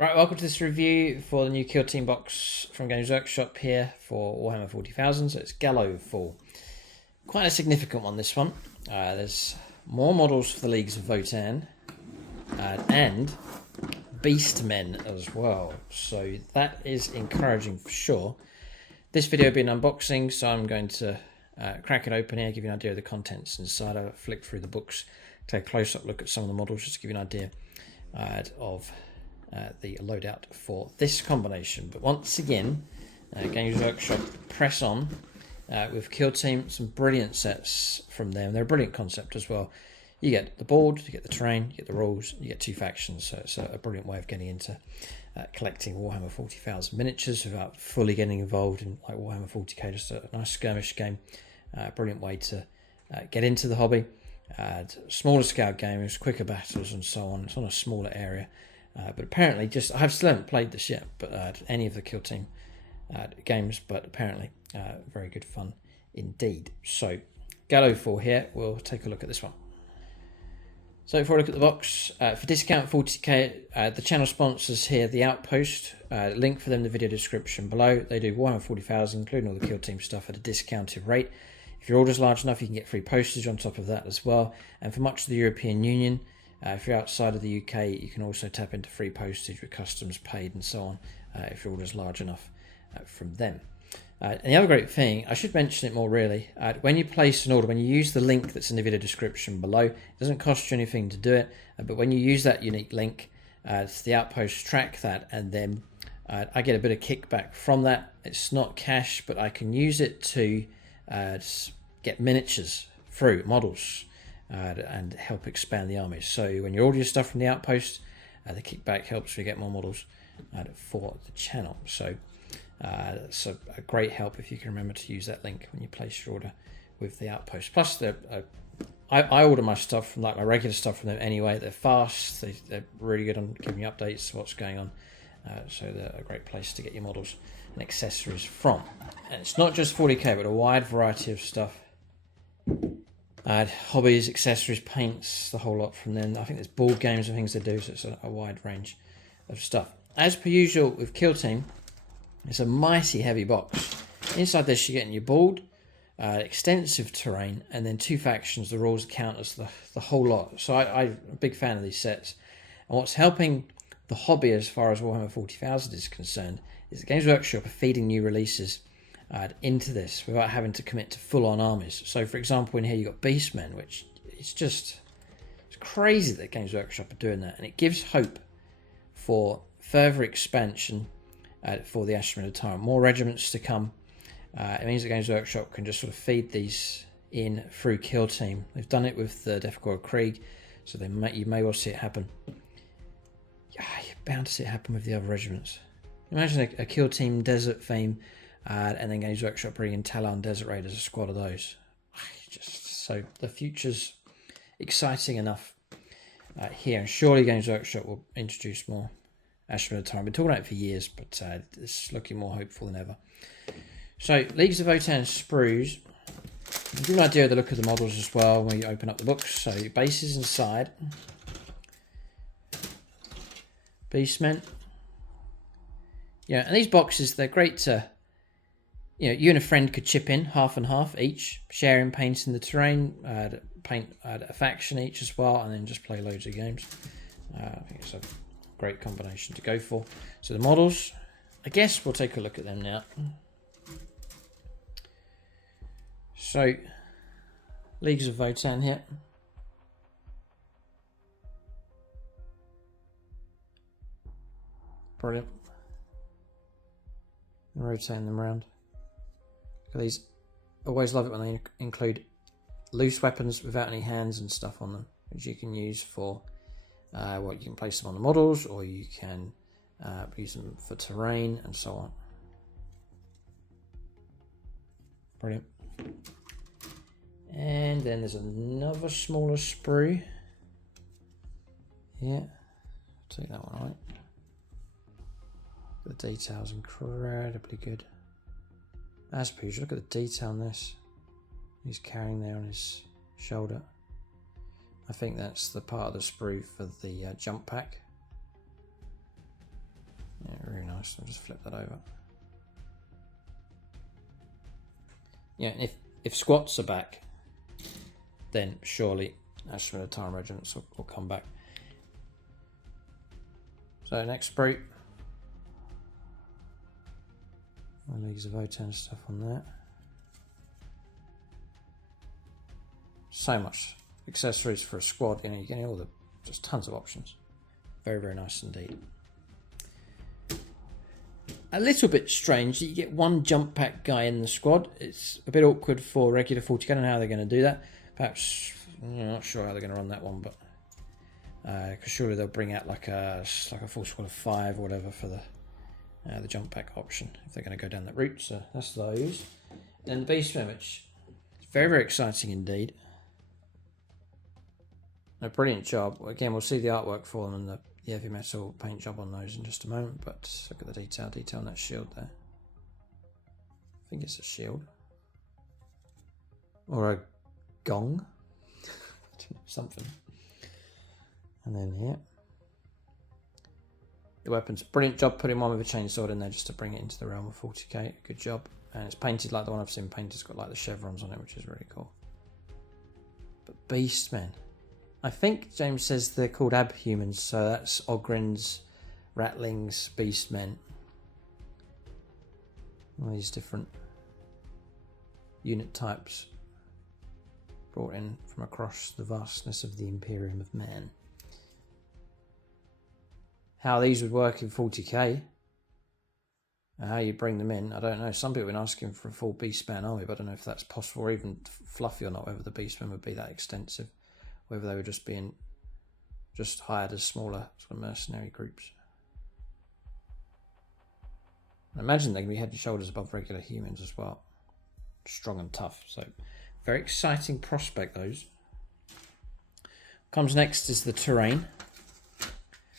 Right, welcome to this review for the new Kill Team box from Games Workshop here for Warhammer 40,000. So it's Gallowfall. Quite a significant one, this one. There's more models for the Leagues of Votann and Beastmen as well. So that is encouraging for sure. This video will be an unboxing, so I'm going to crack it open here, give you an idea of the contents inside. I'll flick through the books, take a close-up look at some of the models, just to give you an idea of the loadout for this combination. But once again, Games Workshop press on with Kill Team. Some brilliant sets from them. They're a brilliant concept as well. You get the board, you get the terrain, you get the rules, you get two factions. So it's a brilliant way of getting into collecting Warhammer 40,000 miniatures without fully getting involved in like Warhammer 40K. Just a nice skirmish game. Brilliant way to get into the hobby. Smaller scale games, quicker battles, and so on. It's on a smaller area. But apparently, I still haven't played this yet, but any of the Kill Team games, but apparently very good fun indeed. So, Gallowfall here, we'll take a look at this one. So before I look at the box, for discount 40k, the channel sponsors here, the Outpost, link for them in the video description below. They do Warhammer 40,000, including all the Kill Team stuff at a discounted rate. If your order's large enough, you can get free postage on top of that as well. And for much of the European Union, if you're outside of the UK, you can also tap into free postage with customs paid and so on, if your order's large enough from them. And the other great thing, I should mention it more really, when you place an order, when you use the link that's in the video description below, it doesn't cost you anything to do it, but when you use that unique link, the Outpost track that, and then I get a bit of kickback from that. It's not cash, but I can use it to get miniatures through models. And help expand the army. So when you order your stuff from the Outpost, the kickback helps you get more models for the channel. So it's a great help if you can remember to use that link when you place your order with the Outpost. Plus, I order my stuff from like my regular stuff from them anyway. They're fast. They're really good on giving you updates of what's going on. So they're a great place to get your models and accessories from. And it's not just 40k, but a wide variety of stuff. Hobbies, accessories, paints, the whole lot from them. I think there's board games and things they do, so it's a wide range of stuff. As per usual with Kill Team, it's a mighty heavy box. Inside this you're getting your board, extensive terrain, and then two factions, the rules, counters, the whole lot. So I'm a big fan of these sets. And what's helping the hobby as far as Warhammer 40,000 is concerned is the Games Workshop are feeding new releases into this without having to commit to full-on armies. So for example in here you've got Beastmen, which it's crazy that Games Workshop are doing that, and it gives hope for further expansion for the Austria Votann. More regiments to come. It means that Games Workshop can just sort of feed these in through Kill Team. They've done it with the Defcor Krieg, so you may well see it happen. Yeah, you're bound to see it happen with the other regiments. Imagine a Kill Team Desert Fame, and then Games Workshop bringing in Talon Desert Raiders, a squad of those. So the future's exciting enough here, and surely Games Workshop will introduce more Austria Votann. I've been talking about it for years, but it's looking more hopeful than ever. So Leagues of Votann sprues. Give you an idea of the look of the models as well when you open up the books. So your bases inside. Beastmen. Yeah, and these boxes, they're great to, you and a friend could chip in half and half each, sharing painting the terrain, paint a faction each as well, and then just play loads of games. I think it's a great combination to go for. So the models, I guess we'll take a look at them now. So, Leagues of Votann here. Brilliant. Rotating them around. Look at these. Always love it when they include loose weapons without any hands and stuff on them, which you can use for you can place them on the models, or you can use them for terrain and so on. Brilliant. And then there's another smaller sprue. Yeah, take that one right. The detail's incredibly good. As per usual, look at the detail on this. He's carrying there on his shoulder. I think that's the part of the sprue for the jump pack. Yeah, really nice. I'll just flip that over. Yeah, if squats are back, then surely National Time Regiments will come back. So next sprue. Leagues of Votann stuff on that. So much accessories for a squad. You know, you're getting all the just tons of options. Very, very nice indeed. A little bit strange that you get one jump pack guy in the squad. It's a bit awkward for regular 40k. I don't know how they're going to do that. Perhaps, I'm not sure how they're going to run that one, but because surely they'll bring out like a full squad of 5 or whatever for the jump pack option if they're going to go down that route. So that's those. Then the Beastmen, which is very, very exciting indeed. A brilliant job. Again, we'll see the artwork for them and the heavy metal paint job on those in just a moment, but look at the detail on that shield there. I think it's a shield. Or a gong. Something. And then here. The weapons. Brilliant job putting one with a chainsaw in there just to bring it into the realm of 40k. Good job. And it's painted like the one I've seen painted. It's got like the chevrons on it, which is really cool. But Beastmen. I think James says they're called abhumans, so that's Ogryns, Ratlings, Beastmen. All these different unit types brought in from across the vastness of the Imperium of Man. How these would work in 40k, how you bring them in, I don't know. Some people have been asking for a full Beastman army, but I don't know if that's possible or even fluffy or not, whether the Beastmen would be that extensive. Whether they were just hired as smaller sort of mercenary groups. I imagine they're going to be head and shoulders above regular humans as well. Strong and tough. So very exciting prospect, those. Comes next is the terrain,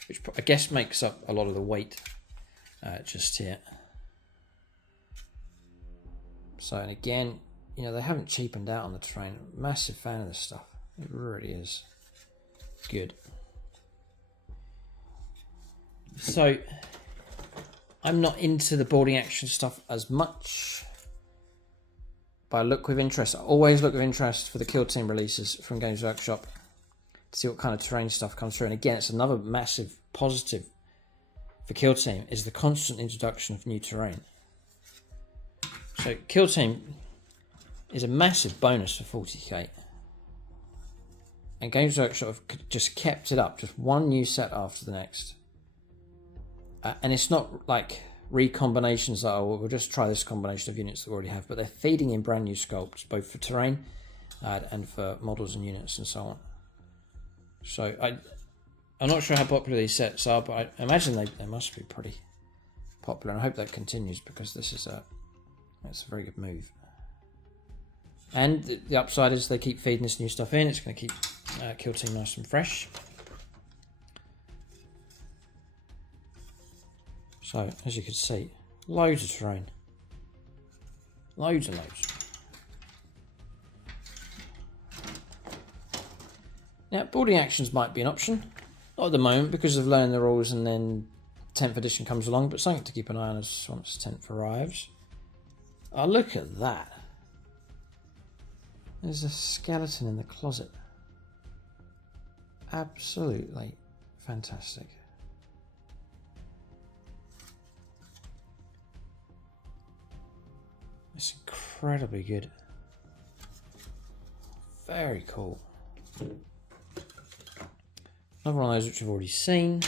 which I guess makes up a lot of the weight just here. So, and again, you know, they haven't cheapened out on the terrain. Massive fan of this stuff. It really is good. So, I'm not into the boarding action stuff as much, but I look with interest. I always look with interest for the Kill Team releases from Games Workshop to see what kind of terrain stuff comes through. And again, it's another massive positive for Kill Team is the constant introduction of new terrain. So, Kill Team is a massive bonus for 40k. And Games Workshop have just kept it up, just one new set after the next. And it's not like recombinations that, oh, we'll just try this combination of units that we already have, but they're feeding in brand new sculpts, both for terrain and for models and units and so on. So I'm not sure how popular these sets are, but I imagine they must be pretty popular, and I hope that continues because this is that's a very good move. And the upside is they keep feeding this new stuff in. It's going to keep Kill Team nice and fresh. So, as you can see, loads of terrain. Loads and loads. Now, boarding actions might be an option. Not at the moment because of learning the rules and then 10th edition comes along, but something to keep an eye on as once 10th arrives. Oh, look at that. There's a skeleton in the closet. Absolutely fantastic. It's incredibly good. Very cool. Another one of those which I've already seen.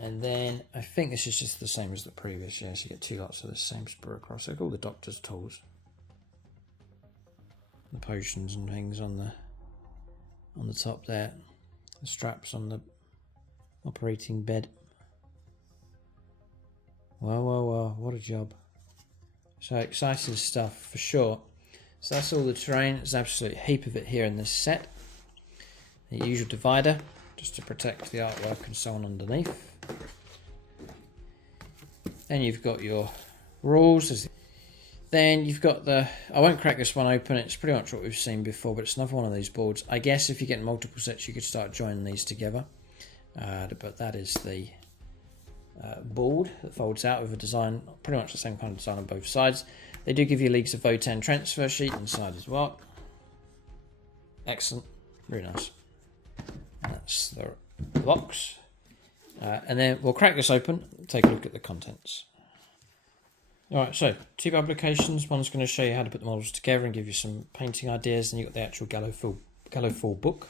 And then I think this is just the same as the previous. Yes, you get 2 lots of the same sprue across. They're all the doctor's tools. The potions and things on the top there. The straps on the operating bed. Wow, what a job. So exciting stuff for sure. So that's all the terrain. There's an absolute heap of it here in this set. The usual divider, just to protect the artwork and so on underneath. Then you've got your rules. Then you've got the... I won't crack this one open. It's pretty much what we've seen before, but it's another one of these boards. I guess if you get multiple sets, you could start joining these together. But that is the board that folds out with a design, pretty much the same kind of design on both sides. They do give you Leagues of Votann transfer sheet inside as well. Excellent, really nice. And that's the box. And then we'll crack this open and take a look at the contents. Alright, so 2 publications. One's going to show you how to put the models together and give you some painting ideas, and you've got the actual Gallowfall book.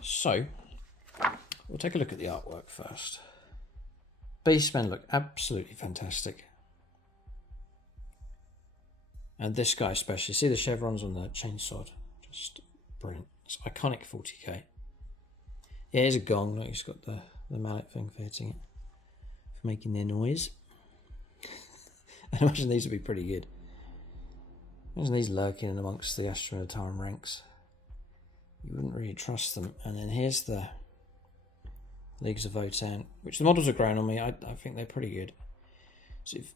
So, we'll take a look at the artwork first. Beastmen look absolutely fantastic. And this guy especially, see the chevrons on the chainsword? Just brilliant. It's iconic 40k. Yeah, here's a gong, look, he's got the mallet thing for hitting it, for making their noise. I imagine these would be pretty good. Imagine these lurking in amongst the Austria Militarum ranks. You wouldn't really trust them. And then here's the Leagues of Votann, which the models are grown on me. I think they're pretty good. So if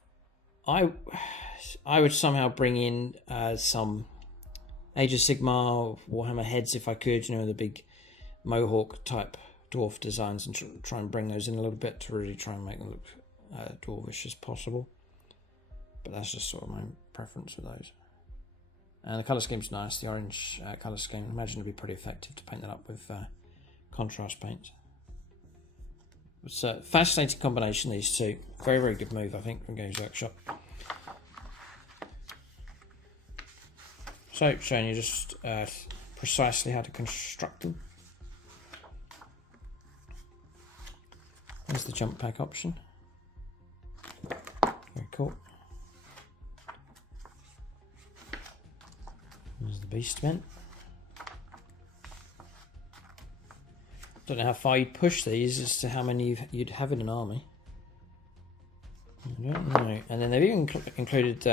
I would somehow bring in some Age of Sigmar Warhammer heads if I could, you know, the big Mohawk type dwarf designs, and try and bring those in a little bit to really try and make them look dwarvish as possible. But that's just sort of my preference with those. And the colour scheme's nice, the orange colour scheme. I imagine it'd be pretty effective to paint that up with contrast paint. It's a fascinating combination, these two. Very, very good move, I think, from Games Workshop. So, showing you just precisely how to construct them. There's the jump pack option. Very cool. There's the Beastmen. Don't know how far you'd push these as to how many you'd have in an army. I don't know. And then they've even included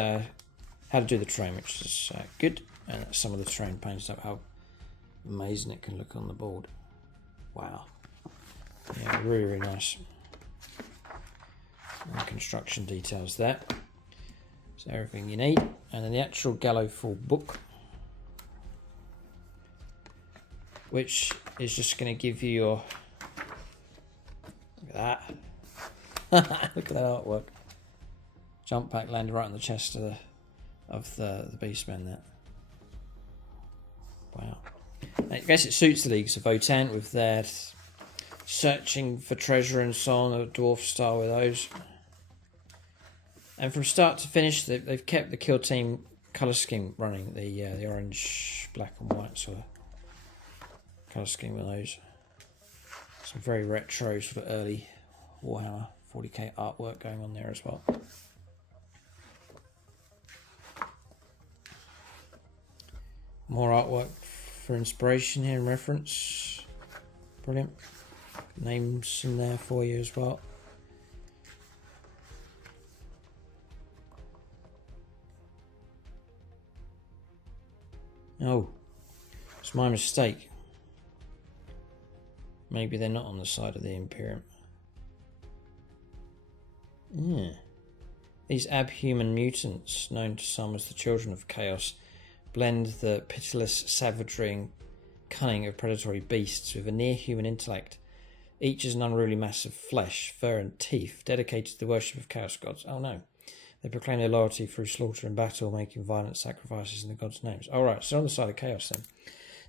how to do the terrain, which is good. And that's some of the terrain painted up, how amazing it can look on the board. Wow. Yeah, really, really nice. And construction details there. So everything you need. And then the actual Gallowfall book, which is just going to give you your... Look at that. Look at that artwork. Jump pack landed right on the chest of the Beastmen there. Wow. I guess it suits the Leagues of Votann with their searching for treasure and so on, a dwarf style with those. And from start to finish, they've kept the Kill Team colour scheme running, the orange, black and white sort of colour scheme with those. Some very retro sort of early Warhammer 40k artwork going on there as well. More artwork for inspiration here and reference. Brilliant. Names in there for you as well. Oh, it's my mistake. Maybe they're not on the side of the Imperium. Yeah. These abhuman mutants, known to some as the Children of Chaos, blend the pitiless savagery and cunning of predatory beasts with a near-human intellect. Each is an unruly mass of flesh, fur and teeth, dedicated to the worship of chaos gods. Oh no. They proclaim their loyalty through slaughter and battle, making violent sacrifices in the gods' names. All right, so on the side of chaos then.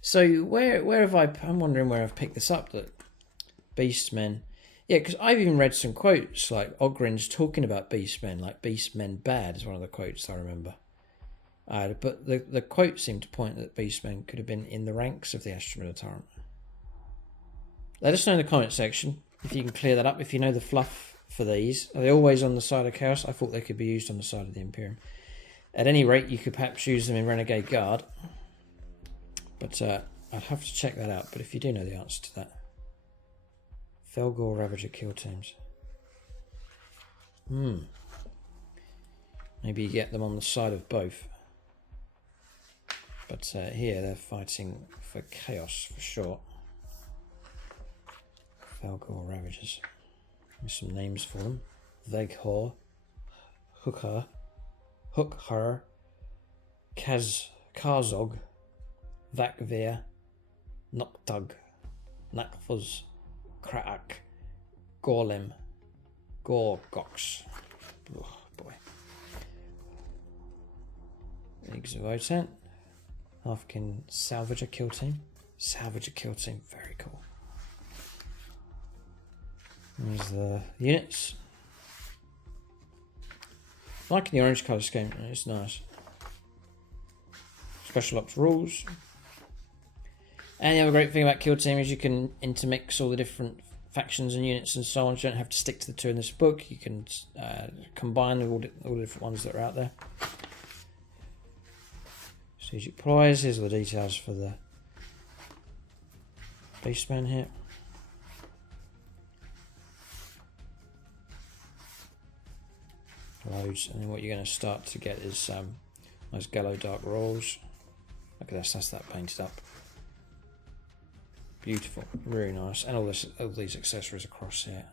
So where have I'm wondering where I've picked this up, that Beastmen... Yeah, because I've even read some quotes, like Ogren's talking about Beastmen, like Beastmen bad is one of the quotes I remember. But the quote seemed to point that Beastmen could have been in the ranks of the Austria Militarum. Let us know in the comment section if you can clear that up, if you know the fluff for these. Are they always on the side of Chaos? I thought they could be used on the side of the Imperium. At any rate, you could perhaps use them in Renegade Guard. But I'd have to check that out. But if you do know the answer to that. Felgor Ravager kill teams. Maybe you get them on the side of both. But here they're fighting for Chaos for sure. Felgor Ravagers. Here's some names for them. Veghor, Hookher, Karzog, Vakvir, Noktug, Nakfuz, Kraak, Gorlem. Gorgox. Oh boy. Leagues of Votann. Halfkin Salvager Kill Team. Salvager Kill Team, very cool. There's the units. Liking the orange colour scheme, it's nice. Special Ops rules. And the other great thing about Kill Team is you can intermix all the different factions and units and so on. You don't have to stick to the two in this book. You can combine all the different ones that are out there. Strategic prize. Here's all the details for the Beastmen here. Loads, and then what you're going to start to get is those Gallo Dark Rolls. Look at this, that's that painted up. Beautiful, really nice, and all these accessories across here.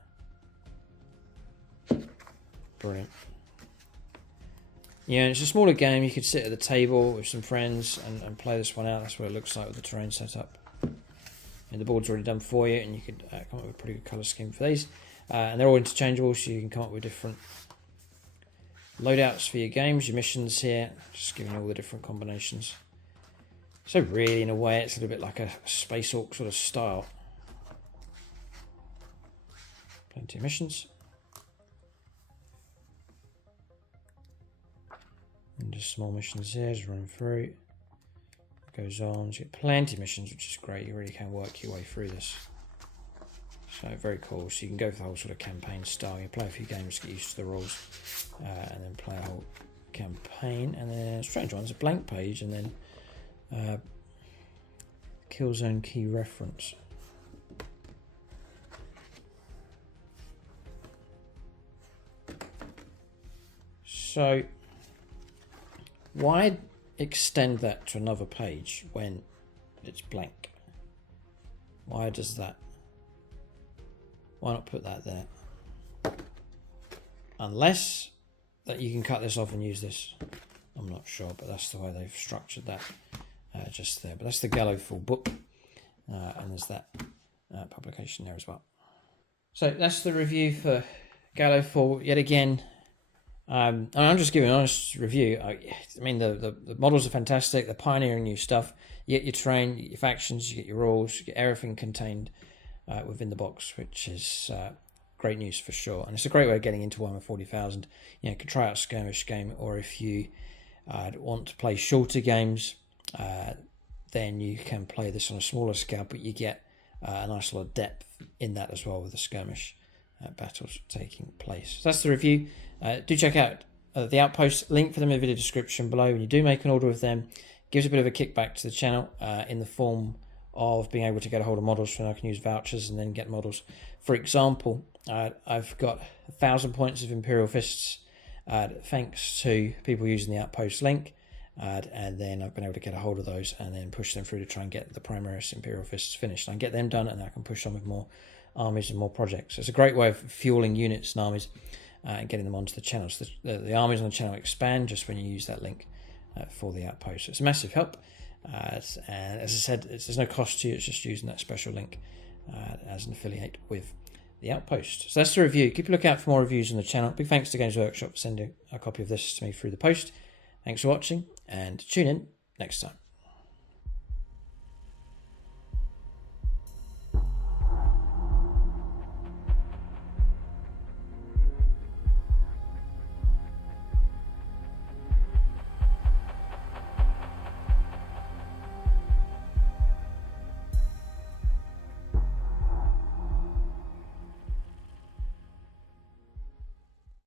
Brilliant. Yeah, it's a smaller game. You could sit at the table with some friends and play this one out. That's what it looks like with the terrain set up. And the board's already done for you, and you could come up with a pretty good colour scheme for these. And they're all interchangeable, so you can come up with different loadouts for your games, your missions here, just giving you all the different combinations. So really, in a way, it's a little bit like a Space Orc sort of style. Plenty of missions. And just small missions here, just run through. It goes on, you get plenty of missions, which is great. You really can work your way through this. So very cool. So you can go for the whole sort of campaign style. You play a few games, get used to the rules, and then play a whole campaign. And then strange ones, a blank page, and then kill zone key reference. So why extend that to another page when it's blank? Why does that? Why not put that there? Unless that you can cut this off and use this. I'm not sure, but that's the way they've structured that just there. But that's the Gallowfall book, and there's that publication there as well. So that's the review for Gallowfall. Yet again, I'm just giving an honest review. I mean, the models are fantastic. They're pioneering new stuff. You get your terrain, you get your factions, you get your rules, you get everything contained within the box, which is great news for sure. And it's a great way of getting into Warhammer 40,000. You can try out a skirmish game, or if you want to play shorter games, then you can play this on a smaller scale, but you get a nice lot of depth in that as well with the skirmish battles taking place. So that's the review. Do check out the Outpost, link for them in the video description below. When you do make an order of them, gives a bit of a kickback to the channel in the form of being able to get a hold of models, so I can use vouchers and then get models. For example, I've got 1,000 points of Imperial Fists thanks to people using the Outpost link, and then I've been able to get a hold of those and then push them through to try and get the Primaris Imperial Fists finished. I can get them done, and I can push on with more armies and more projects. So it's a great way of fueling units and armies and getting them onto the channel. So the armies on the channel expand just when you use that link for the Outpost. So it's a massive help. And as I said, there's no cost to you. It's just using that special link as an affiliate with the Outpost. So that's the review. Keep a lookout for more reviews on the channel. Big thanks to Games Workshop for sending a copy of this to me through the post. Thanks for watching, and tune in next time.